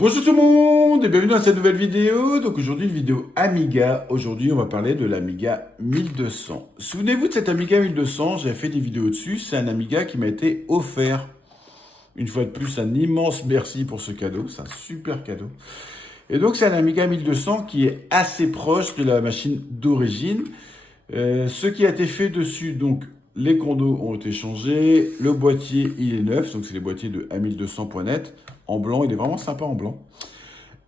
Bonjour tout le monde et bienvenue dans cette nouvelle vidéo. Donc aujourd'hui une vidéo Amiga. Aujourd'hui on va parler de l'Amiga 1200. Souvenez-vous de cet Amiga 1200, j'ai fait des vidéos dessus. C'est un Amiga qui m'a été offert. Une fois de plus, un immense merci pour ce cadeau. C'est un super cadeau. Et donc c'est un Amiga 1200 qui est assez proche de la machine d'origine. Ce qui a été fait dessus, donc les condos ont été changés. Le boîtier il est neuf, donc c'est les boîtiers de A1200.net. En blanc, il est vraiment sympa en blanc.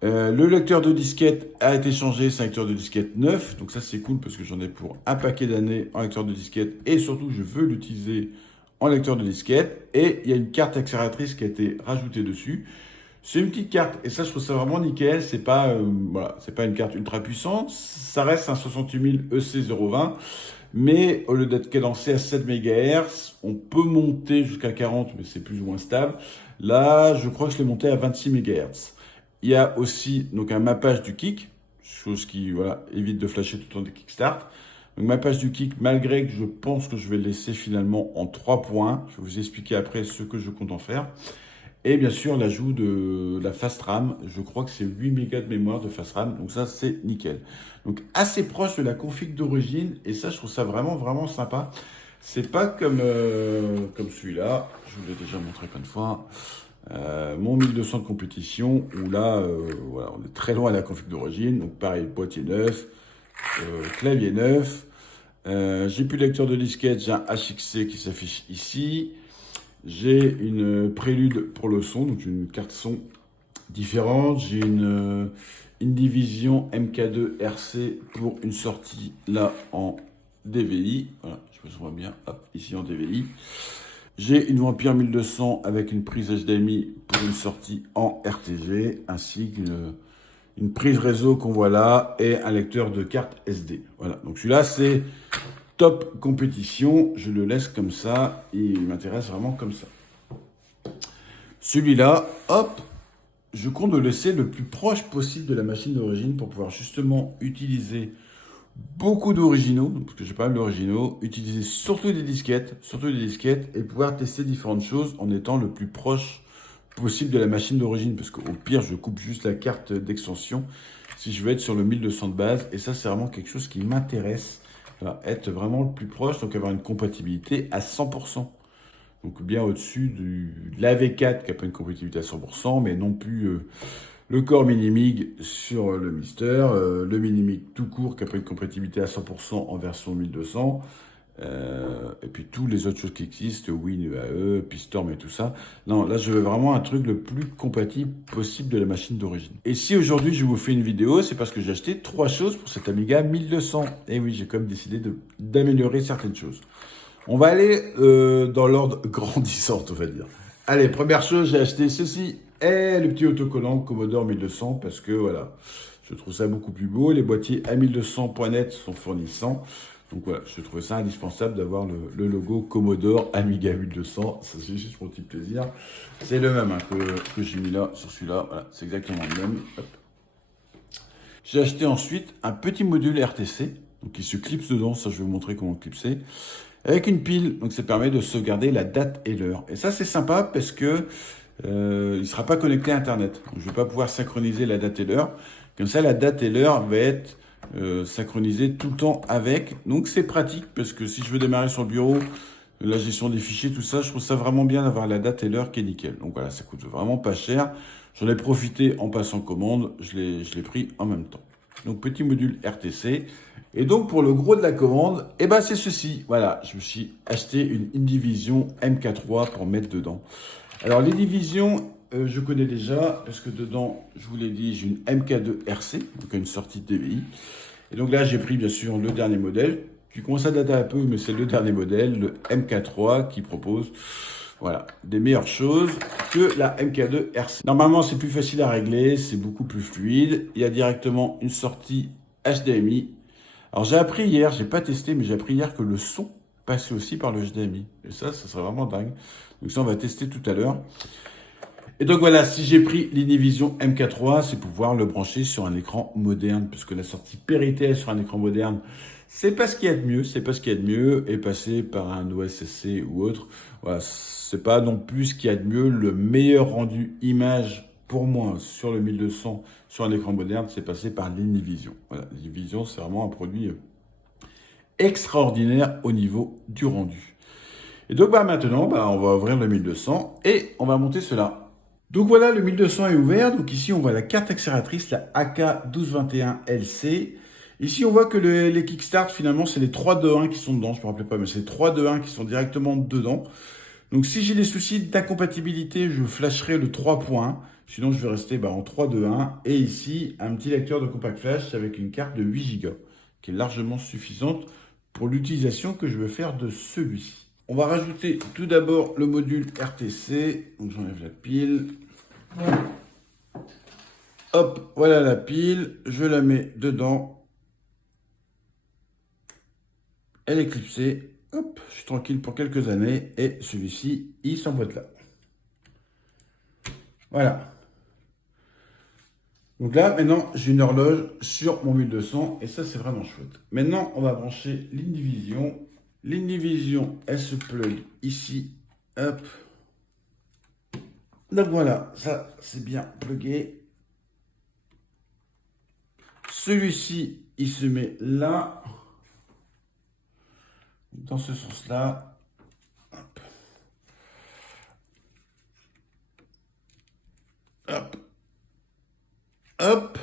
Le lecteur de disquette a été changé, c'est un lecteur de disquette neuf. Donc ça c'est cool parce que j'en ai pour un paquet d'années en lecteur de disquette. Et surtout je veux l'utiliser en lecteur de disquette. Et il y a une carte accélératrice qui a été rajoutée dessus. C'est une petite carte et ça je trouve ça vraiment nickel. C'est pas, voilà, c'est pas une carte ultra puissante. Ça reste un 68000 EC020. Mais au lieu d'être cadencé à 7 MHz, on peut monter jusqu'à 40, mais c'est plus ou moins stable. Là, je crois que je l'ai monté à 26 MHz. Il y a aussi donc un mappage du kick, chose qui voilà, évite de flasher tout le temps des kickstart. Donc mappage du kick, malgré que je pense que je vais le laisser finalement en 3 points. Je vais vous expliquer après ce que je compte en faire. Et bien sûr, l'ajout de la fast RAM, je crois que c'est 8 mégas de mémoire de fast RAM, donc ça c'est nickel. Donc assez proche de la config d'origine, et ça je trouve ça vraiment sympa. C'est pas comme, comme celui-là, je vous l'ai déjà montré plein de fois, mon 1200 de compétition, où là, voilà, on est très loin de la config d'origine, donc pareil, boîtier neuf, clavier neuf, j'ai plus de lecteur de disquette, j'ai un HXC qui s'affiche ici. J'ai une prélude pour le son, donc une carte son différente. J'ai une Division MK2 RC pour une sortie là en DVI. Voilà, je me souviens bien, hop, ici en DVI. J'ai une Vampire 1200 avec une prise HDMI pour une sortie en RTG, ainsi qu'une prise réseau qu'on voit là et un lecteur de carte SD. Voilà, donc celui-là c'est top compétition, je le laisse comme ça, il m'intéresse vraiment comme ça. Celui-là, hop, je compte le laisser le plus proche possible de la machine d'origine pour pouvoir justement utiliser beaucoup d'originaux, parce que j'ai pas mal d'originaux, utiliser surtout des disquettes, et pouvoir tester différentes choses en étant le plus proche possible de la machine d'origine, parce qu'au pire, je coupe juste la carte d'extension si je veux être sur le 1200 de base, et ça, c'est vraiment quelque chose qui m'intéresse. Être vraiment le plus proche, donc avoir une compatibilité à 100%. Donc bien au-dessus de l'AV4 qui n'a pas une compatibilité à 100%, mais non plus le Core Minimig sur le Mister, le Minimig tout court qui n'a pas une compatibilité à 100% en version 1200, et puis tous les autres choses qui existent, WinUAE, Pistorm et tout ça. Non, là je veux vraiment un truc le plus compatible possible de la machine d'origine. Et si aujourd'hui je vous fais une vidéo, c'est parce que j'ai acheté 3 choses pour cet Amiga 1200. Et oui, j'ai quand même décidé d'améliorer certaines choses. On va aller dans l'ordre grandissant, on va dire. Allez, première chose, j'ai acheté ceci et le petit autocollant Commodore 1200 parce que voilà, je trouve ça beaucoup plus beau. Les boîtiers A1200.net sont fournissants. Donc voilà, je trouvais ça indispensable d'avoir le logo Commodore Amiga 1200. Ça, c'est juste pour petit plaisir. C'est le même hein, que j'ai mis là sur celui-là. Voilà, c'est exactement le même. Hop. J'ai acheté ensuite un petit module RTC, donc qui se clipse dedans. Ça, je vais vous montrer comment clipser. Avec une pile, donc ça permet de sauvegarder la date et l'heure. Et ça, c'est sympa parce que il ne sera pas connecté à Internet. Donc, je ne vais pas pouvoir synchroniser la date et l'heure. Comme ça, la date et l'heure va être synchronisée tout le temps avec. Donc, c'est pratique parce que si je veux démarrer sur le bureau, la gestion des fichiers, tout ça, je trouve ça vraiment bien d'avoir la date et l'heure qui est nickel. Donc voilà, ça coûte vraiment pas cher. J'en ai profité en passant commande. Je l'ai pris en même temps. Donc, petit module RTC. Et donc, pour le gros de la commande, eh ben, c'est ceci. Voilà, je me suis acheté une Invision MK3 pour mettre dedans. Alors, les divisions, je connais déjà, parce que dedans, je vous l'ai dit, j'ai une MK2 RC, donc une sortie de DVI. Et donc là, j'ai pris, bien sûr, le dernier modèle, qui commence à dater un peu, mais c'est le dernier modèle, le MK3, qui propose, voilà, des meilleures choses que la MK2 RC. Normalement, c'est plus facile à régler, c'est beaucoup plus fluide. Il y a directement une sortie HDMI. Alors j'ai appris hier, j'ai pas testé, mais j'ai appris hier que le son passait aussi par le HDMI. Et ça serait vraiment dingue. Donc ça, on va tester tout à l'heure. Et donc voilà, si j'ai pris l'Inivision MK3, c'est pour pouvoir le brancher sur un écran moderne, puisque la sortie Péritel sur un écran moderne, c'est pas ce qu'il y a de mieux, c'est pas ce qu'il y a de mieux, et passer par un OSSC ou autre, voilà, c'est pas non plus ce qu'il y a de mieux, le meilleur rendu image pour moi, sur le 1200, sur un écran moderne, c'est passé par l'Inivision. Voilà, l'Inivision, c'est vraiment un produit extraordinaire au niveau du rendu. Et donc maintenant, on va ouvrir le 1200 et on va monter cela. Donc voilà, le 1200 est ouvert. Donc ici, on voit la carte accélératrice, la AK1221LC. Ici, on voit que les Kickstart, finalement, c'est les 3-2-1 qui sont dedans. Je ne me rappelais pas, mais c'est les 3-2-1 qui sont directement dedans. Donc si j'ai des soucis d'incompatibilité, je flasherai le 3.1. Sinon, je vais rester en 3-2-1. Et ici, un petit lecteur de compact flash avec une carte de 8 Go, qui est largement suffisante pour l'utilisation que je veux faire de celui-ci. On va rajouter tout d'abord le module RTC. Donc j'enlève la pile. Hop, voilà la pile. Je la mets dedans. Elle est clipsée. Hop, je suis tranquille pour quelques années. Et celui-ci, il s'emboîte là. Voilà. Donc là, maintenant, j'ai une horloge sur mon 1200. Et ça, c'est vraiment chouette. Maintenant, on va brancher l'Inivision. L'Inivision, elle se plug ici. Hop. Donc voilà, ça, c'est bien plugué. Celui-ci, il se met là, dans ce sens-là. Hop. Hop. Hop.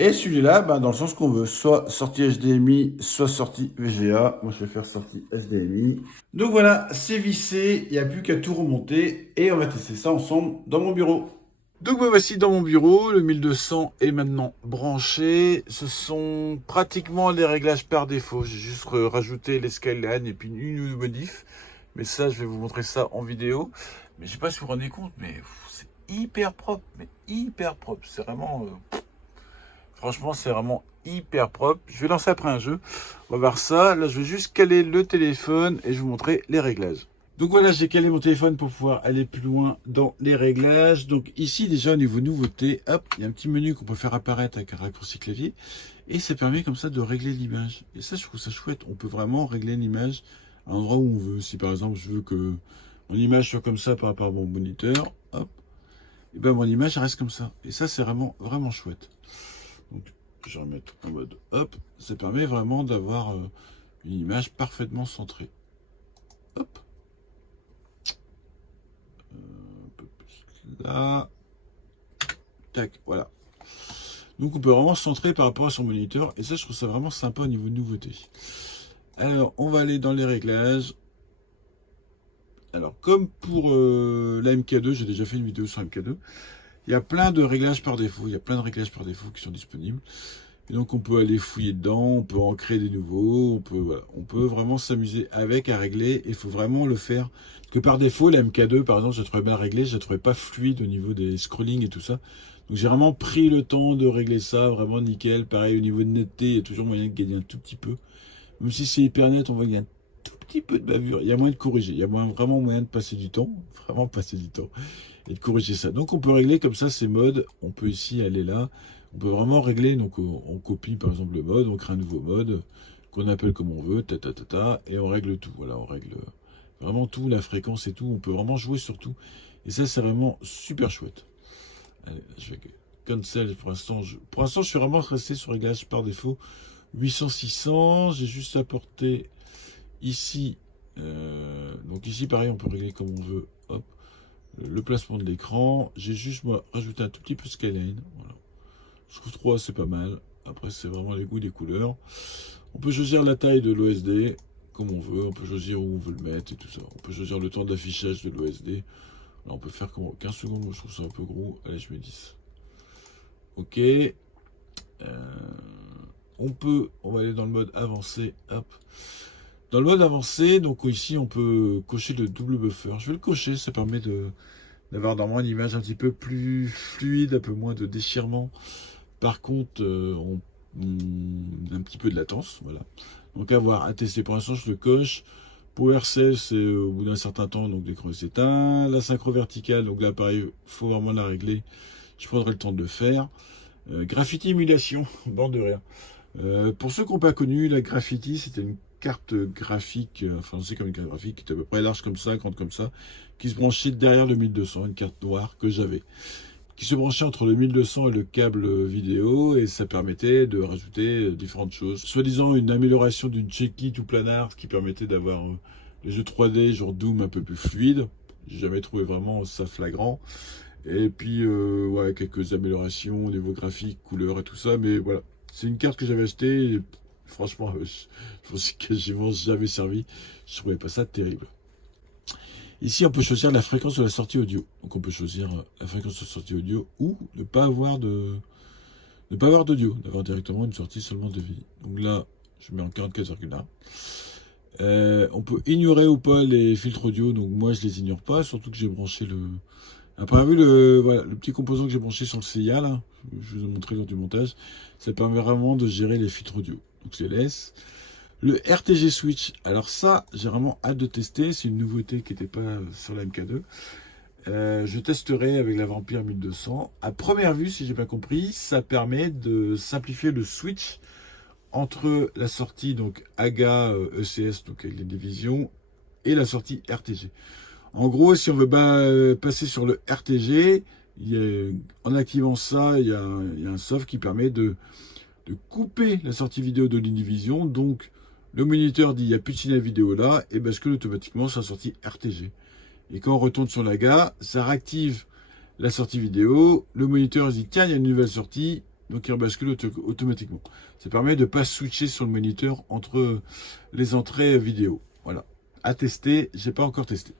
Et celui-là, dans le sens qu'on veut, soit sortie HDMI, soit sortie VGA. Moi, je vais faire sortie HDMI. Donc voilà, c'est vissé, il n'y a plus qu'à tout remonter. Et on va tester ça ensemble dans mon bureau. Donc me voici dans mon bureau, le 1200 est maintenant branché. Ce sont pratiquement les réglages par défaut. J'ai juste rajouté les skyline et puis une modif. Mais ça, je vais vous montrer ça en vidéo. Mais je sais pas si vous vous rendez compte, mais c'est hyper propre. Mais hyper propre. C'est vraiment... franchement, c'est vraiment hyper propre. Je vais lancer après un jeu. On va voir ça. Là, je vais juste caler le téléphone et je vais vous montrer les réglages. Donc voilà, j'ai calé mon téléphone pour pouvoir aller plus loin dans les réglages. Donc ici, déjà, au niveau nouveauté, hop, il y a un petit menu qu'on peut faire apparaître avec un raccourci clavier. Et ça permet comme ça de régler l'image. Et ça, je trouve ça chouette. On peut vraiment régler l'image à l'endroit où on veut. Si par exemple, je veux que mon image soit comme ça par rapport à mon moniteur, hop, et ben mon image reste comme ça. Et ça, c'est vraiment, vraiment chouette. Donc, je vais remettre en mode hop. Ça permet vraiment d'avoir une image parfaitement centrée. Hop. Là, tac, voilà. Donc on peut vraiment se centrer par rapport à son moniteur. Et ça, je trouve ça vraiment sympa au niveau de nouveauté. Alors, on va aller dans les réglages. Alors, comme pour la MK2, j'ai déjà fait une vidéo sur la MK2. Il y a plein de réglages par défaut. Il y a plein de réglages par défaut qui sont disponibles. Et donc, on peut aller fouiller dedans. On peut en créer des nouveaux. On peut vraiment s'amuser avec à régler. Il faut vraiment le faire. Parce que par défaut, la MK2, par exemple, je la trouvais bien réglée. Je la trouvais pas fluide au niveau des scrolling et tout ça. Donc, j'ai vraiment pris le temps de régler ça. Vraiment nickel. Pareil, au niveau de netteté, il y a toujours moyen de gagner un tout petit peu. Même si c'est hyper net, on voit qu'il y a un tout petit peu de bavure. Il y a moyen de corriger. Il y a vraiment moyen de passer du temps. Vraiment passer du temps. Et de corriger ça. Donc, on peut régler comme ça ces modes. On peut ici aller là. On peut vraiment régler. Donc, on copie par exemple le mode. On crée un nouveau mode qu'on appelle comme on veut. Et on règle tout. Voilà, on règle vraiment tout. La fréquence et tout. On peut vraiment jouer sur tout. Et ça, c'est vraiment super chouette. Allez, je vais cancel pour l'instant. Je suis vraiment resté sur réglage par défaut. 800-600, j'ai juste apporté ici, donc ici pareil on peut régler comme on veut, hop, le placement de l'écran, j'ai juste moi rajouté un tout petit peu de skyline, voilà. Je trouve 3 c'est pas mal, après c'est vraiment les goûts des couleurs, on peut choisir la taille de l'OSD comme on veut, on peut choisir où on veut le mettre et tout ça, on peut choisir le temps d'affichage de l'OSD, là on peut faire comme 15 secondes, moi je trouve ça un peu gros, allez je mets 10, ok, on va aller dans le mode avancé, hop. Dans le mode avancé, donc ici on peut cocher le double buffer. Je vais le cocher, ça permet d'avoir normalement une image un petit peu plus fluide, un peu moins de déchirement. Par contre, on a un petit peu de latence, voilà. Donc à voir, à tester. Pour l'instant, je le coche. PowerCell, c'est au bout d'un certain temps, donc l'écran s'éteint. La synchro verticale, donc là pareil, il faut vraiment la régler. Je prendrai le temps de le faire. Graffiti émulation, bande de rire. Pour ceux qui n'ont pas connu, la Graffiti, c'était une carte graphique, enfin c'est comme une carte graphique qui est à peu près large comme ça, grande comme ça, qui se branchait derrière le 1200, une carte noire que j'avais. qui se branchait entre le 1200 et le câble vidéo, et ça permettait de rajouter différentes choses. Soi-disant une amélioration d'une check-it ou planard qui permettait d'avoir les jeux 3D, genre Doom, un peu plus fluides. J'ai jamais trouvé vraiment ça flagrant. Et puis, ouais, quelques améliorations au niveau graphique, couleur et tout ça, mais voilà. C'est une carte que j'avais achetée, et franchement, je pense quasiment jamais servi. Je trouvais pas ça terrible. Ici, on peut choisir la fréquence de la sortie audio. Donc, on peut choisir la fréquence de sortie audio ou ne pas avoir d'audio, d'avoir directement une sortie seulement de vie. Donc là, je mets en 44,1. On peut ignorer ou pas les filtres audio. Donc moi, je les ignore pas, surtout que j'ai branché le. Après avoir vu le petit composant que j'ai branché sur le CIA, là, je vous ai montré lors du montage, ça permet vraiment de gérer les filtres audio. Donc je les laisse. Le RTG Switch, alors ça, j'ai vraiment hâte de tester. C'est une nouveauté qui n'était pas sur la MK2. Je testerai avec la Vampire 1200. À première vue, si j'ai bien compris, ça permet de simplifier le switch entre la sortie donc AGA ECS, donc avec les divisions, et la sortie RTG. En gros, si on veut passer sur le RTG, en activant ça, il y a un soft qui permet de couper la sortie vidéo de l'Univision. Donc, le moniteur dit il n'y a plus de signal vidéo là, et bascule automatiquement sur la sortie RTG. Et quand on retourne sur l'AGA, ça réactive la sortie vidéo. Le moniteur dit tiens, il y a une nouvelle sortie, donc il rebascule automatiquement. Ça permet de ne pas switcher sur le moniteur entre les entrées vidéo. Voilà. À tester, j'ai pas encore testé.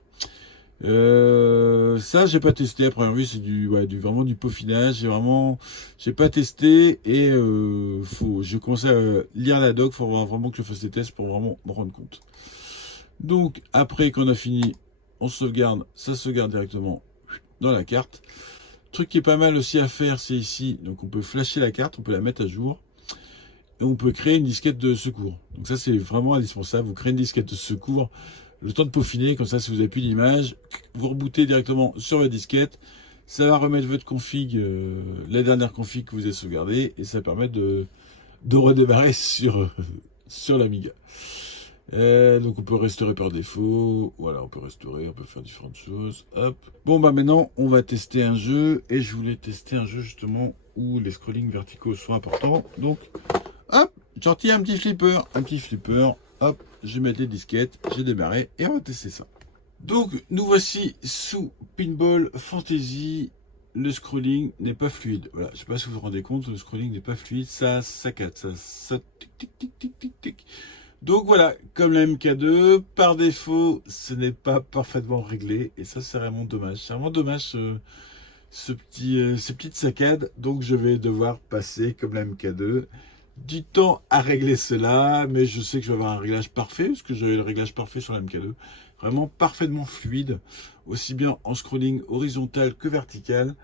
Ça j'ai pas testé à première vue, c'est vraiment du peaufinage. J'ai pas testé et je commence à lire la doc, faut vraiment que je fasse des tests pour vraiment me rendre compte. Donc après qu'on a fini, on sauvegarde, ça sauvegarde directement dans la carte. Truc qui est pas mal aussi à faire, c'est ici, donc on peut flasher la carte, on peut la mettre à jour et on peut créer une disquette de secours. Donc ça c'est vraiment indispensable, vous créez une disquette de secours. Le temps de peaufiner, comme ça, si vous n'avez plus d'image, vous rebootez directement sur la disquette. Ça va remettre votre config, la dernière config que vous avez sauvegardée, et ça permet de redémarrer sur l'Amiga. Donc on peut restaurer par défaut. Voilà, on peut restaurer, on peut faire différentes choses. Hop. Bon bah maintenant, on va tester un jeu, et je voulais tester un jeu justement où les scrollings verticaux sont importants. Donc, hop, j'ai retiré un petit flipper. Hop, je vais mettre les disquettes, j'ai démarré et on va tester ça. Donc, nous voici sous Pinball Fantasy. Le scrolling n'est pas fluide. Voilà, je ne sais pas si vous vous rendez compte, le scrolling n'est pas fluide. Ça saccade, ça saute, tic, tic, tic, tic, tic, tic. Donc voilà, comme la MK2, par défaut, ce n'est pas parfaitement réglé. Et ça, c'est vraiment dommage. C'est vraiment dommage ces petites saccades. Donc, je vais devoir passer, comme la MK2, du temps à régler cela, mais je sais que je vais avoir un réglage parfait, parce que j'avais le réglage parfait sur la MK2, vraiment parfaitement fluide, aussi bien en scrolling horizontal que vertical.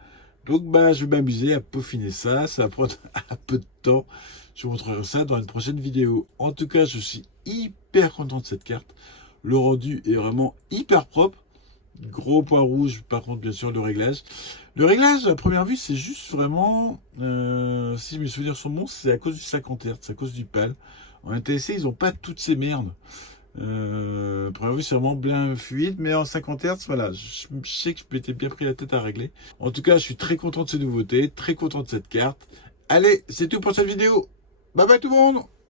Donc je vais m'amuser à peaufiner ça, ça va prendre un peu de temps, je vous montrerai ça dans une prochaine vidéo. En tout cas, je suis hyper content de cette carte, le rendu est vraiment hyper propre. Gros point rouge, par contre, bien sûr, le réglage. Le réglage, à première vue, c'est juste vraiment, si mes souvenirs sont bons, c'est à cause du 50 Hz, c'est à cause du PAL. En NTSC, ils n'ont pas toutes ces merdes. À première vue, c'est vraiment bien fluide, mais en 50 Hz, voilà, je sais que je m'étais bien pris la tête à régler. En tout cas, je suis très content de ces nouveautés, très content de cette carte. Allez, c'est tout pour cette vidéo. Bye bye tout le monde!